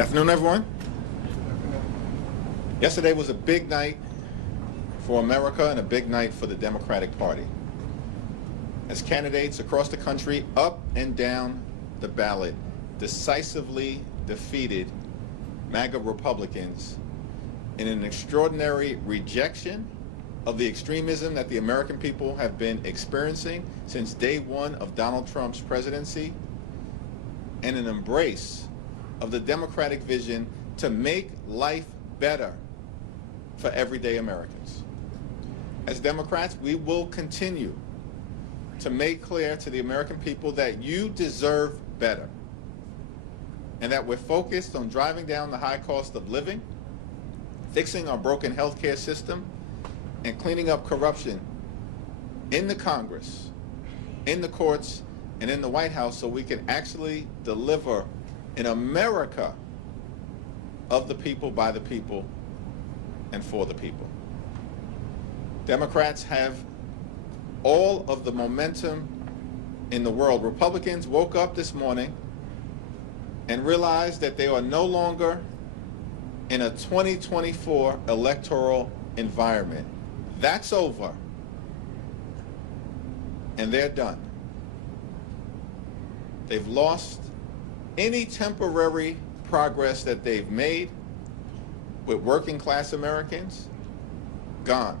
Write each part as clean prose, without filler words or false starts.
afternoon, everyone. Yesterday was a big night for America and a big night for the Democratic Party, as candidates across the country, up and down the ballot, decisively defeated MAGA Republicans in an extraordinary rejection of the extremism that the American people have been experiencing since day one of Donald Trump's presidency, and an embrace of the Democratic vision to make life better for everyday Americans. As Democrats, we will continue to make clear to the American people that you deserve better, and that we're focused on driving down the high cost of living, fixing our broken healthcare system, and cleaning up corruption in the Congress, in the courts, and in the White House, so we can actually deliver an America of the people, by the people, and for the people. Democrats have all of the momentum in the world. Republicans woke up this morning and realized that they are no longer in a 2024 electoral environment. That's over, and they're done. They've lost any temporary progress that they've made with working class Americans, gone.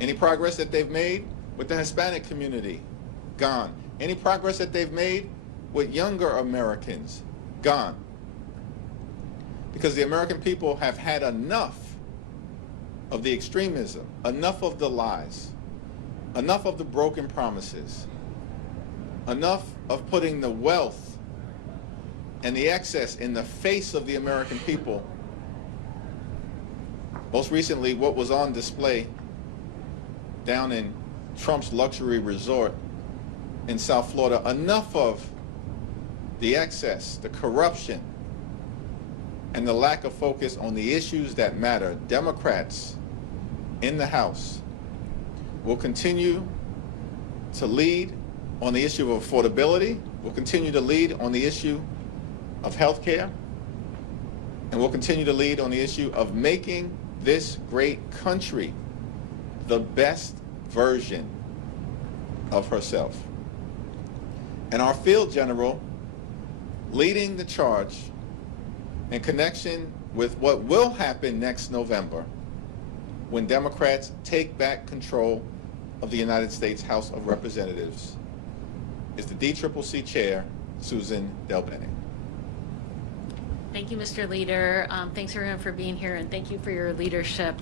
Any progress that they've made with the Hispanic community, gone. Any progress that they've made with younger Americans, gone. Because the American people have had enough of the extremism, enough of the lies, enough of the broken promises, enough of putting the wealth and the excess in the face of the American people. Most recently, what was on display down in Trump's luxury resort in South Florida, enough of the excess, the corruption, and the lack of focus on the issues that matter. Democrats in the House will continue to lead on the issue of affordability, will continue to lead on the issue of health care, and will continue to lead on the issue of making this great country the best version of herself. And our field general leading the charge in connection with what will happen next November when Democrats take back control of the United States House of Representatives is the DCCC Chair, Susan DelBene. Thank you, Mr. Leader. Thanks everyone for being here, and thank you for your leadership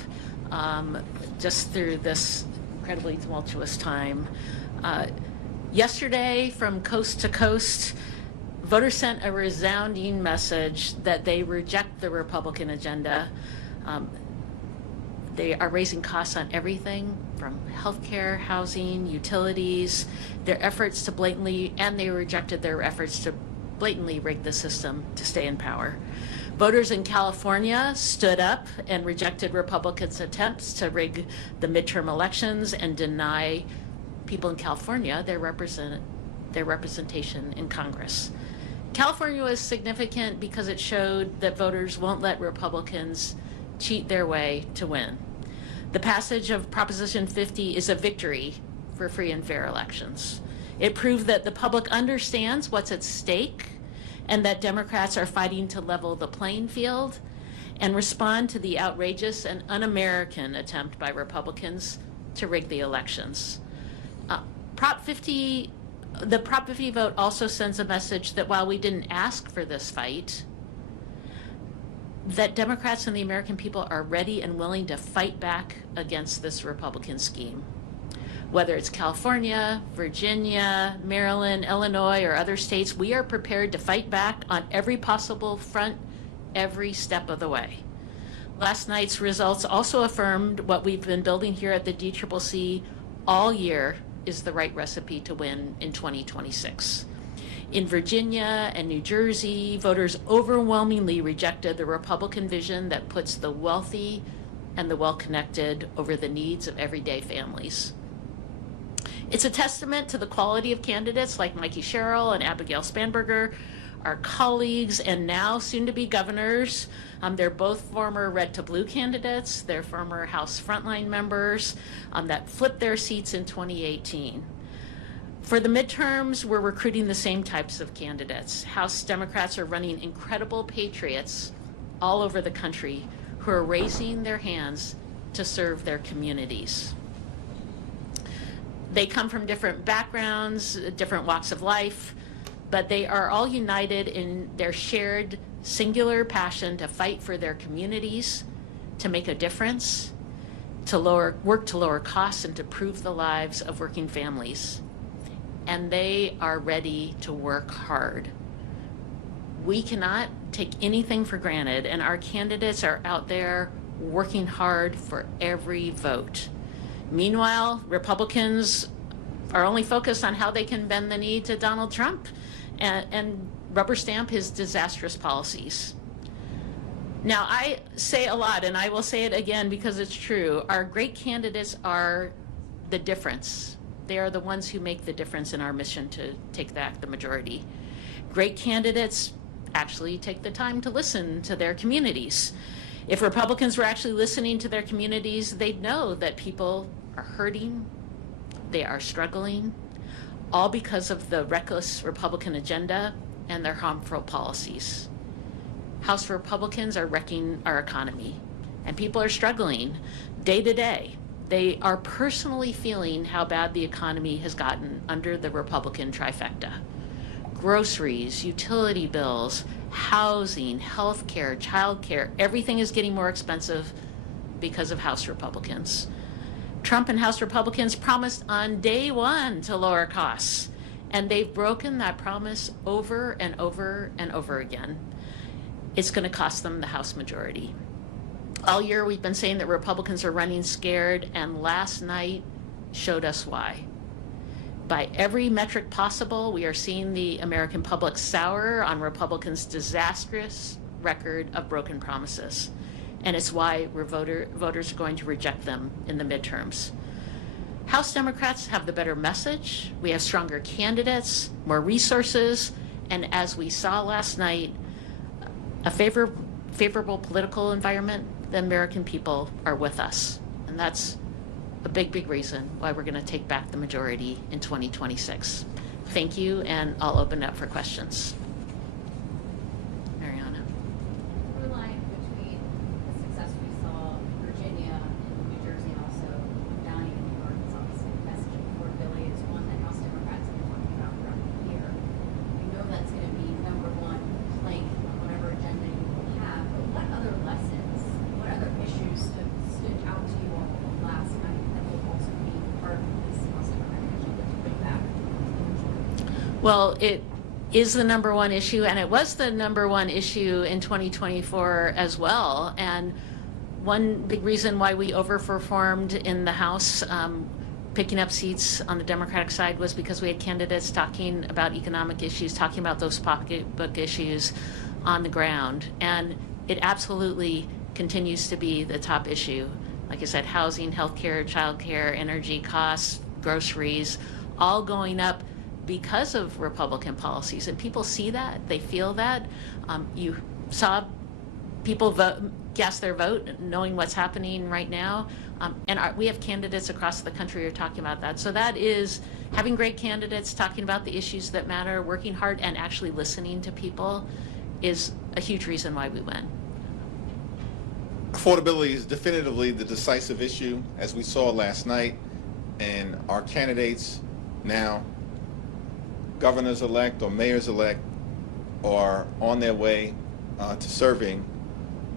just through this incredibly tumultuous time. Yesterday, from coast to coast, voters sent a resounding message that they reject the Republican agenda. They are raising costs on everything from healthcare, housing, utilities, their efforts to blatantly, and they rejected their efforts to blatantly rig the system to stay in power. Voters in California stood up and rejected Republicans' attempts to rig the midterm elections and deny people in California their representation in Congress. California was significant because it showed that voters won't let Republicans cheat their way to win. The passage of Proposition 50 is a victory for free and fair elections. It proved that the public understands what's at stake and that Democrats are fighting to level the playing field and respond to the outrageous and un-American attempt by Republicans to rig the elections. The Prop 50 vote also sends a message that while we didn't ask for this fight, that Democrats and the American people are ready and willing to fight back against this Republican scheme. Whether it's California, Virginia, Maryland, Illinois, or other states, we are prepared to fight back on every possible front, every step of the way. Last night's results also affirmed what we've been building here at the DCCC all year is the right recipe to win in 2026. In Virginia and New Jersey, voters overwhelmingly rejected the Republican vision that puts the wealthy and the well-connected over the needs of everyday families. It's a testament to the quality of candidates like Mikey Sherrill and Abigail Spanberger, our colleagues and now soon-to-be governors. They're both former red to blue candidates. They're former House frontline members that flipped their seats in 2018. For the midterms, we're recruiting the same types of candidates. House Democrats are running incredible patriots all over the country who are raising their hands to serve their communities. They come from different backgrounds, different walks of life, but they are all united in their shared singular passion to fight for their communities, to make a difference, to work to lower costs and to improve the lives of working families. And they are ready to work hard. We cannot take anything for granted, and our candidates are out there working hard for every vote. Meanwhile, Republicans are only focused on how they can bend the knee to Donald Trump and rubber stamp his disastrous policies. Now, I say a lot, and I will say it again because it's true. Our great candidates are the difference. They are the ones who make the difference in our mission to take back the majority. Great candidates actually take the time to listen to their communities. If Republicans were actually listening to their communities, they'd know that people are hurting, they are struggling, all because of the reckless Republican agenda and their harmful policies. House Republicans are wrecking our economy, and people are struggling day to day. They are personally feeling how bad the economy has gotten under the Republican trifecta. Groceries, utility bills, housing, health care, child care, everything is getting more expensive because of House Republicans. Trump and House Republicans promised on day one to lower costs, and they've broken that promise over and over and over again. It's going to cost them the House majority. All year we've been saying that Republicans are running scared, and last night showed us why. By every metric possible, we are seeing the American public sour on Republicans' disastrous record of broken promises. And it's why voters are going to reject them in the midterms. House Democrats have the better message. We have stronger candidates, more resources, and as we saw last night, a favorable political environment. The American people are with us. And that's a big, big reason why we're going to take back the majority in 2026. Thank you, and I'll open it up for questions. Mariana. Through line between the success we saw in Virginia and New Jersey and also down even in Arkansas, the message of affordability is one that House Democrats have been talking about throughout the year. We know that's going to be number one plank on whatever agenda you will have, but what other lessons, what other issues stood out to you all last night that will also be part of this House Democratic agenda to bring back the majority? Well, it is the number one issue, and it was the number one issue in 2024 as well. And one big reason why we overperformed in the House, picking up seats on the Democratic side, was because we had candidates talking about economic issues, talking about those pocketbook issues on the ground. And it absolutely continues to be the top issue. Like I said, housing, healthcare, childcare, energy costs, groceries, all going up because of Republican policies. And people see that, they feel that. You saw people cast their vote knowing what's happening right now. We have candidates across the country who are talking about that. So that is having great candidates talking about the issues that matter, working hard, and actually listening to people is a huge reason why we win. Affordability is definitively the decisive issue, as we saw last night, and our candidates now, governors-elect or mayors-elect, are on their way to serving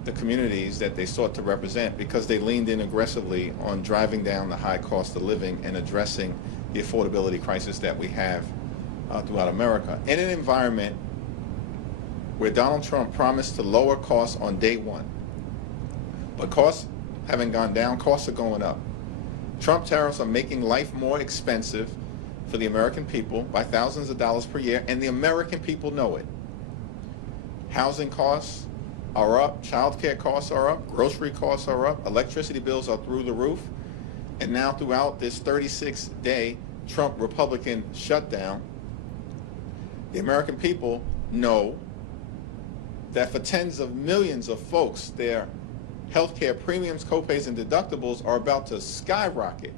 the communities that they sought to represent, because they leaned in aggressively on driving down the high cost of living and addressing the affordability crisis that we have throughout America. In an environment where Donald Trump promised to lower costs on day one, but costs haven't gone down, costs are going up. Trump tariffs are making life more expensive for the American people by thousands of dollars per year, and the American people know it. Housing costs are up, child care costs are up, grocery costs are up, electricity bills are through the roof, and now throughout this 36-day Trump Republican shutdown, The American people know that for tens of millions of folks, their healthcare premiums, copays, and deductibles are about to skyrocket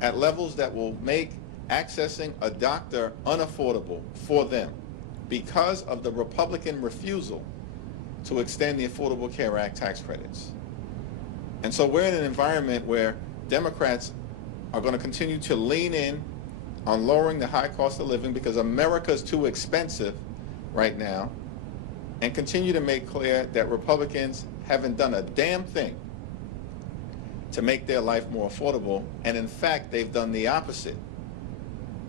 at levels that will make accessing a doctor unaffordable for them because of the Republican refusal to extend the Affordable Care Act tax credits. And so we're in an environment where Democrats are going to continue to lean in on lowering the high cost of living because America's too expensive right now, and continue to make clear that Republicans haven't done a damn thing to make their life more affordable. And in fact, they've done the opposite,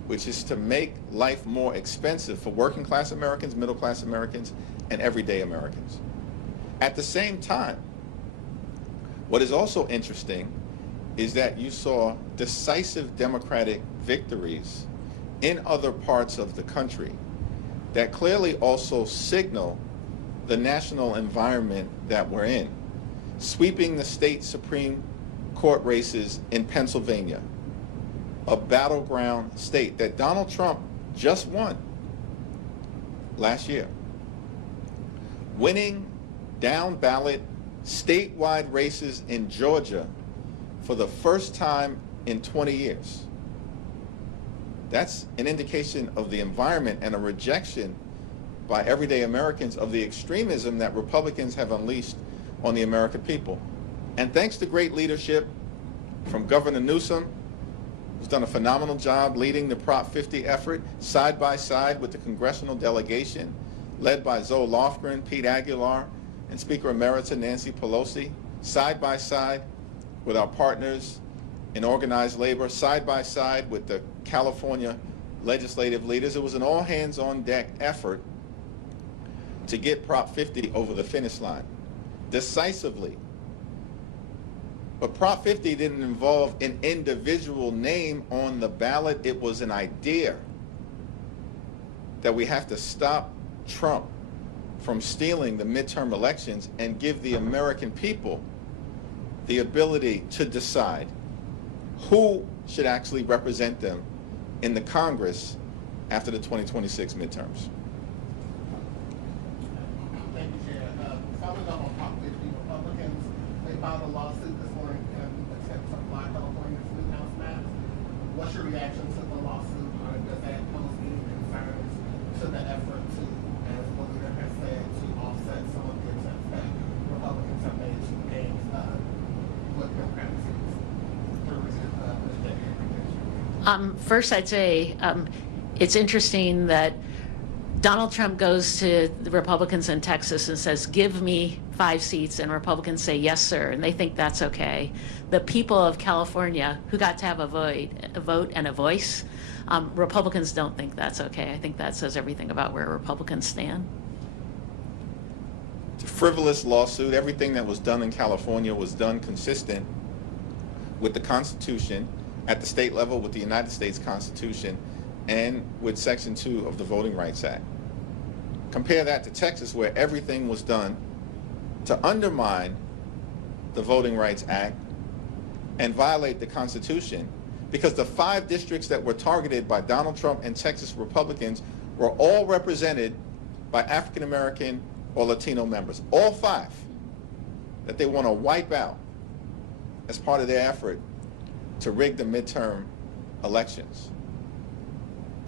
which is to make life more expensive for working class Americans, middle class Americans, and everyday Americans. At the same time, what is also interesting is that you saw decisive Democratic victories in other parts of the country that clearly also signal the national environment that we're in. Sweeping the state Supreme Court races in Pennsylvania, a battleground state that Donald Trump just won last year. Winning down ballot statewide races in Georgia for the first time in 20 years. That's an indication of the environment and a rejection by everyday Americans of the extremism that Republicans have unleashed on the American people. And thanks to great leadership from Governor Newsom, who's done a phenomenal job leading the Prop 50 effort side by side with the congressional delegation led by Zoe Lofgren, Pete Aguilar, and Speaker Emerita Nancy Pelosi, side by side with our partners in organized labor, side by side with the California legislative leaders. It was an all-hands-on-deck effort to get Prop 50 over the finish line decisively. But Prop 50 didn't involve an individual name on the ballot. It was an idea that we have to stop Trump from stealing the midterm elections and give the American people the ability to decide who should actually represent them in the Congress after the 2026 midterms. Thank you, Chair. Following up on Prop 50, Republicans, they filed a lawsuit this morning in an attempt to apply California's new house maps. What's your reaction to the lawsuit? Does that pose any concerns to the effort to, as the leader has said, to offset some of the attempts that Republicans have made to gain what Democrats see through First, I'd say it's interesting that Donald Trump goes to the Republicans in Texas and says, give me 5 seats, and Republicans say, yes, sir, and they think that's okay. The people of California, who got to have a vote and a voice, Republicans don't think that's okay. I think that says everything about where Republicans stand. It's a frivolous lawsuit. Everything that was done in California was done consistent with the Constitution at the state level, with the United States Constitution, and with Section 2 of the Voting Rights Act. Compare that to Texas, where everything was done to undermine the Voting Rights Act and violate the Constitution, because the 5 districts that were targeted by Donald Trump and Texas Republicans were all represented by African American or Latino members. All 5 that they want to wipe out as part of their effort to rig the midterm elections.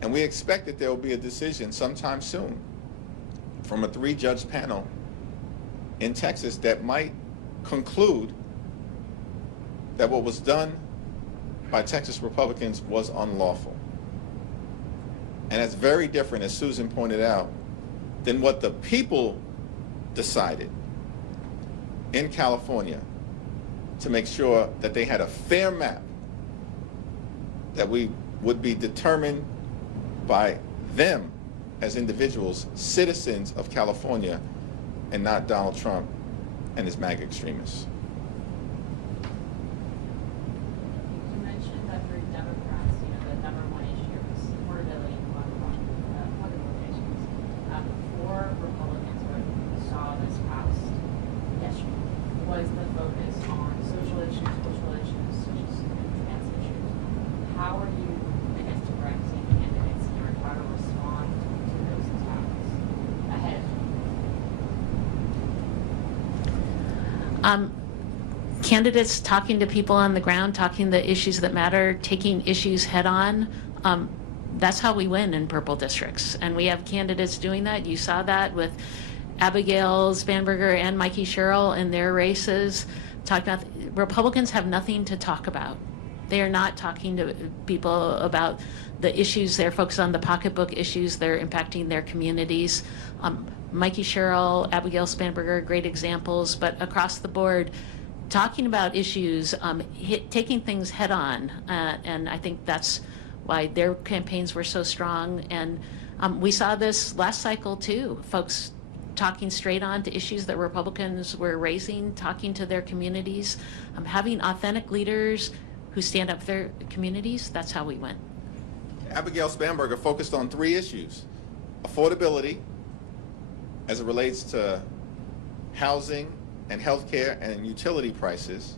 And we expect that there will be a decision sometime soon from a 3-judge panel in Texas that might conclude that what was done by Texas Republicans was unlawful. And that's very different, as Susan pointed out, than what the people decided in California to make sure that they had a fair map that we would be determined by them as individuals, citizens of California, and not Donald Trump and his MAGA extremists. You mentioned that for Democrats, the number one issue was affordability and flood limitations. For Republicans, what we saw this past yesterday was the focus on social issues, cultural issues, such as trans issues. How are you, I guess, directing candidates here, how to respond to Candidates talking to people on the ground, talking the issues that matter, taking issues head on. That's how we win in purple districts. And we have candidates doing that. You saw that with Abigail Spanberger and Mikey Sherrill in their races. Talking about Republicans have nothing to talk about. They are not talking to people about the issues. They're focused on the pocketbook issues that are impacting their communities. Mikey Sherrill, Abigail Spanberger, great examples, but across the board, talking about issues, taking things head on, and I think that's why their campaigns were so strong. And we saw this last cycle too, folks talking straight on to issues that Republicans were raising, talking to their communities, having authentic leaders who stand up for their communities. That's how we win. Abigail Spanberger focused on 3 issues: affordability, as it relates to housing and healthcare and utility prices.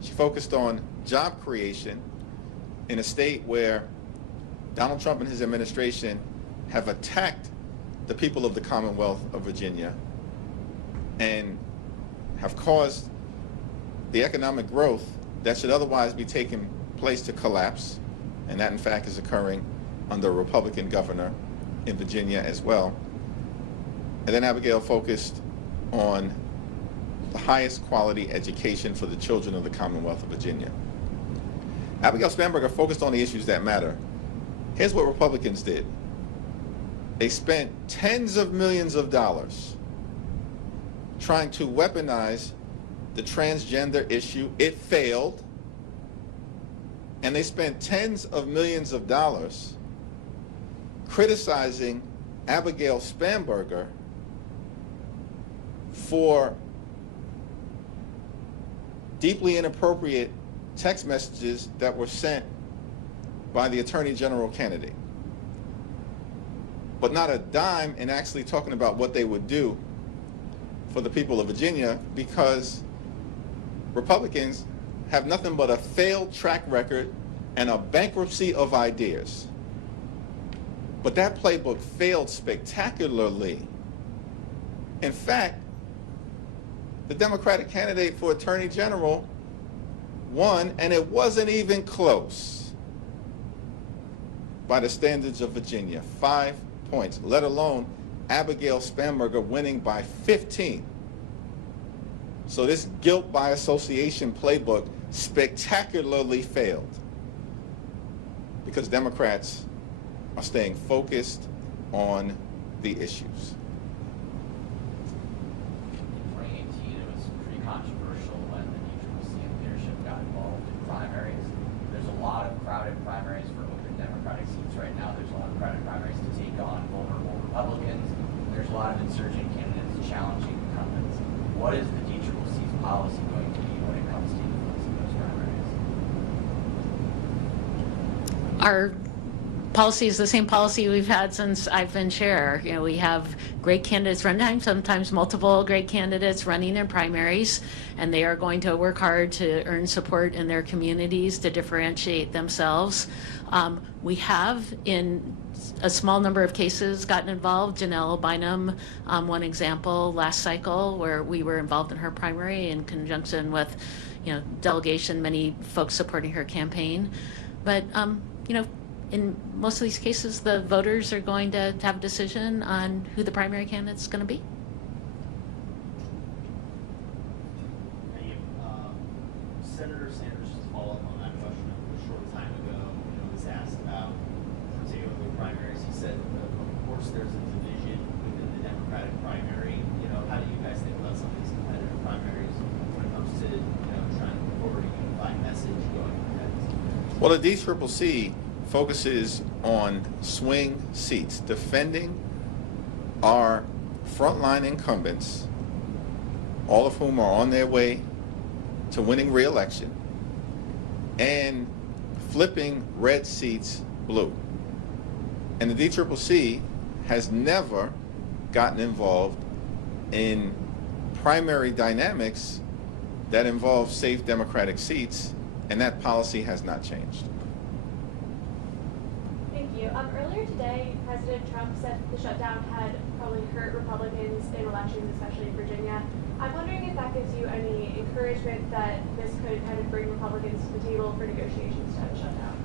She focused on job creation in a state where Donald Trump and his administration have attacked the people of the Commonwealth of Virginia and have caused the economic growth that should otherwise be taking place to collapse, and that in fact is occurring under a Republican governor in Virginia as well. And then Abigail focused on the highest quality education for the children of the Commonwealth of Virginia. Abigail Spanberger focused on the issues that matter. Here's what Republicans did. They spent tens of millions of dollars trying to weaponize the transgender issue. It failed. And they spent tens of millions of dollars criticizing Abigail Spanberger for deeply inappropriate text messages that were sent by the Attorney General candidate, but not a dime in actually talking about what they would do for the people of Virginia, because Republicans have nothing but a failed track record and a bankruptcy of ideas. But that playbook failed spectacularly. In fact, the Democratic candidate for Attorney General won, and it wasn't even close by the standards of Virginia, 5 points, let alone Abigail Spanberger winning by 15. So this guilt by association playbook spectacularly failed because Democrats are staying focused on the issues. In 2018, it was pretty controversial when the Decisive leadership got involved in primaries. There's a lot of crowded primaries for open Democratic seats right now. There's a lot of crowded primaries to take on vulnerable Republicans. There's a lot of insurgent candidates challenging incumbents. What is the Decisive's policy going to be when it comes to influencing those primaries? Our policy is the same policy we've had since I've been chair. You know, we have great candidates running, sometimes multiple great candidates running in primaries, and they are going to work hard to earn support in their communities to differentiate themselves. We have, in a small number of cases, gotten involved. Janelle Bynum, one example last cycle, where we were involved in her primary in conjunction with, delegation, many folks supporting her campaign. But, in most of these cases, the voters are going to have a decision on who the primary candidate's going to be. Senator Sanders, just to follow up on that question, a short time ago, was asked about particularly primaries. He said, of course, there's a division within the Democratic primary. How do you guys think about some of these competitive primaries when it comes to, trying to forward a unified message going ahead? Well, the DCCC focuses on swing seats, defending our frontline incumbents, all of whom are on their way to winning re-election, and flipping red seats blue. And the DCCC has never gotten involved in primary dynamics that involve safe Democratic seats, and that policy has not changed. Thank you. Earlier today, President Trump said the shutdown had probably hurt Republicans in elections, especially in Virginia. I'm wondering if that gives you any encouragement that this could kind of bring Republicans to the table for negotiations to have a shutdown.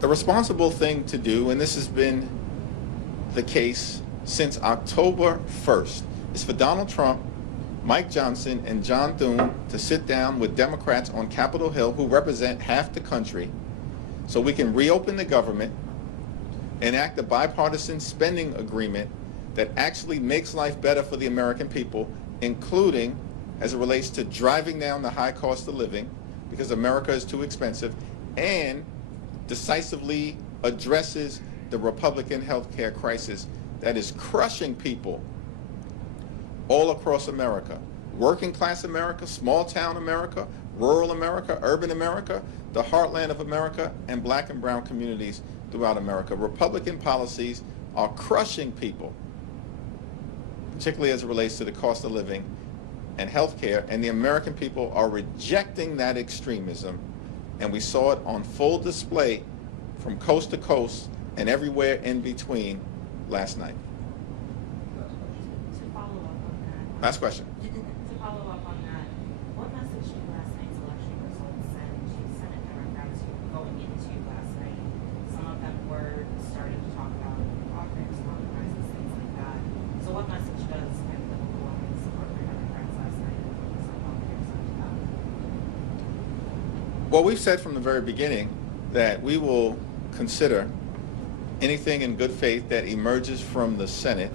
The responsible thing to do, and this has been the case since October 1st, is for Donald Trump, Mike Johnson, and John Thune to sit down with Democrats on Capitol Hill who represent half the country so we can reopen the government, enact a bipartisan spending agreement that actually makes life better for the American people, including as it relates to driving down the high cost of living because America is too expensive, and decisively addresses the Republican health care crisis that is crushing people all across America. Working class America, small town America, rural America, urban America, the heartland of America, and black and brown communities throughout America. Republican policies are crushing people, particularly as it relates to the cost of living and health care, and the American people are rejecting that extremism, and we saw it on full display from coast to coast and everywhere in between last night. To follow up on that. Last question. To follow up on that, what message did last night's election results send to Senate Democrats who were going into last night? Some of them were starting to talk about off-ramps, compromises, things like that. So what message does kind of the overwhelming support for Democrats last night and focus on off-ramps send to them? Well, we've said from the very beginning that we will consider anything in good faith that emerges from the Senate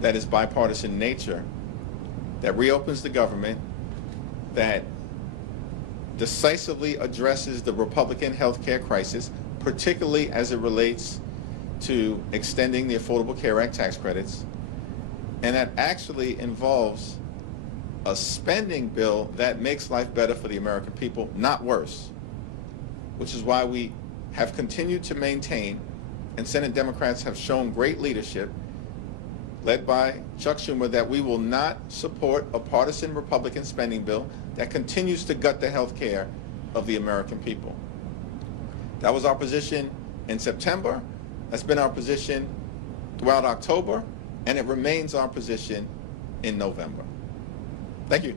that is bipartisan in nature, that reopens the government, that decisively addresses the Republican health care crisis, particularly as it relates to extending the Affordable Care Act tax credits, and that actually involves a spending bill that makes life better for the American people, not worse, which is why we have continued to maintain, and Senate Democrats have shown great leadership, led by Chuck Schumer, that we will not support a partisan Republican spending bill that continues to gut the health care of the American people. That was our position in September. That's been our position throughout October, and it remains our position in November. Thank you.